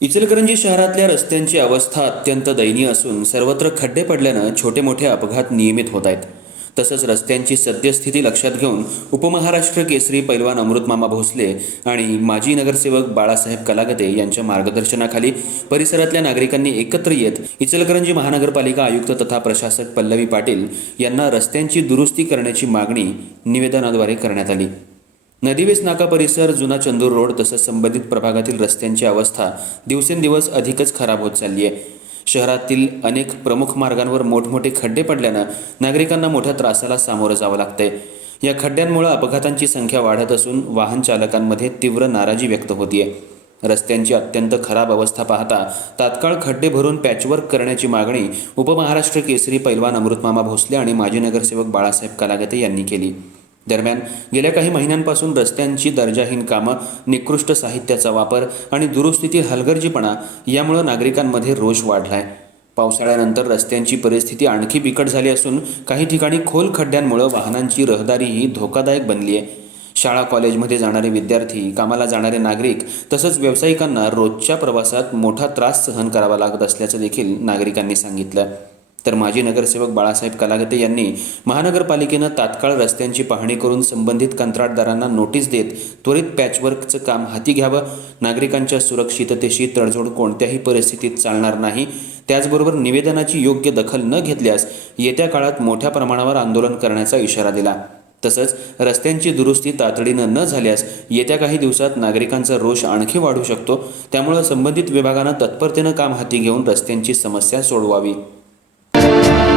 इचलकरंजी शहरातल्या रस्त्यांची अवस्था अत्यंत दयनीय असून सर्वत्र खड्डे पडल्यानं छोटे मोठे अपघात नियमित होत आहेत तसंच रस्त्यांची सद्यस्थिती लक्षात घेऊन उपमहाराष्ट्र केसरी पैलवान अमृतमामा भोसले आणि माजी नगरसेवक बाळासाहेब कलागते यांच्या मार्गदर्शनाखाली परिसरातल्या नागरिकांनी एकत्र येत इचलकरंजी महानगरपालिका आयुक्त तथा प्रशासक पल्लवी पाटील यांना रस्त्यांची दुरुस्ती करण्याची मागणी निवेदनाद्वारे करण्यात आली. नदीवेस नाका परिसर जुना चंदूर रोड तसंच संबंधित प्रभागातील रस्त्यांची अवस्था दिवसेंदिवस अधिकच खराब होत चालली आहे शहरातील अनेक प्रमुख मार्गांवर मोठमोठे खड्डे पडल्यानं नागरिकांना मोठ्या त्रासाला सामोरं जावं लागतंय. या खड्ड्यांमुळे अपघातांची संख्या वाढत असून वाहन चालकांमध्ये तीव्र नाराजी व्यक्त होतीये. रस्त्यांची अत्यंत खराब अवस्था पाहता तात्काळ खड्डे भरून पॅचवर्क करण्याची मागणी उपमहाराष्ट्र केसरी पैलवान अमृतमामा भोसले आणि माजी नगरसेवक बाळासाहेब कलागते यांनी केली. दरम्यान गेल्या काही महिन्यांपासून रस्त्यांची दर्जाहीन कामं निकृष्ट साहित्याचा वापर आणि दुरुस्तीतील हलगर्जीपणा यामुळं नागरिकांमध्ये रोष वाढलाय. पावसाळ्यानंतर रस्त्यांची परिस्थिती आणखी बिकट झाली असून काही ठिकाणी खोल खड्ड्यांमुळं वाहनांची रहदारीही धोकादायक बनली आहे शाळा कॉलेजमध्ये जाणारे विद्यार्थी कामाला जाणारे नागरिक तसंच व्यावसायिकांना रोजच्या प्रवासात मोठा त्रास सहन करावा लागत असल्याचं देखील नागरिकांनी सांगितलं. तर माजी नगरसेवक बाळासाहेब कलागते यांनी महानगरपालिकेनं तात्काळ रस्त्यांची पाहणी करून संबंधित कंत्राटदारांना नोटीस देत त्वरित पॅचवर्कचं काम हाती घ्यावं. नागरिकांच्या सुरक्षिततेशी तडजोड कोणत्याही परिस्थितीत चालणार नाही. त्याचबरोबर निवेदनाची योग्य दखल न घेतल्यास येत्या काळात मोठ्या प्रमाणावर आंदोलन करण्याचा इशारा दिला. तसंच रस्त्यांची दुरुस्ती तातडीनं न झाल्यास येत्या काही दिवसात नागरिकांचा रोष आणखी वाढू शकतो. त्यामुळं संबंधित विभागानं तत्परतेनं काम हाती घेऊन रस्त्यांची समस्या सोडवावी.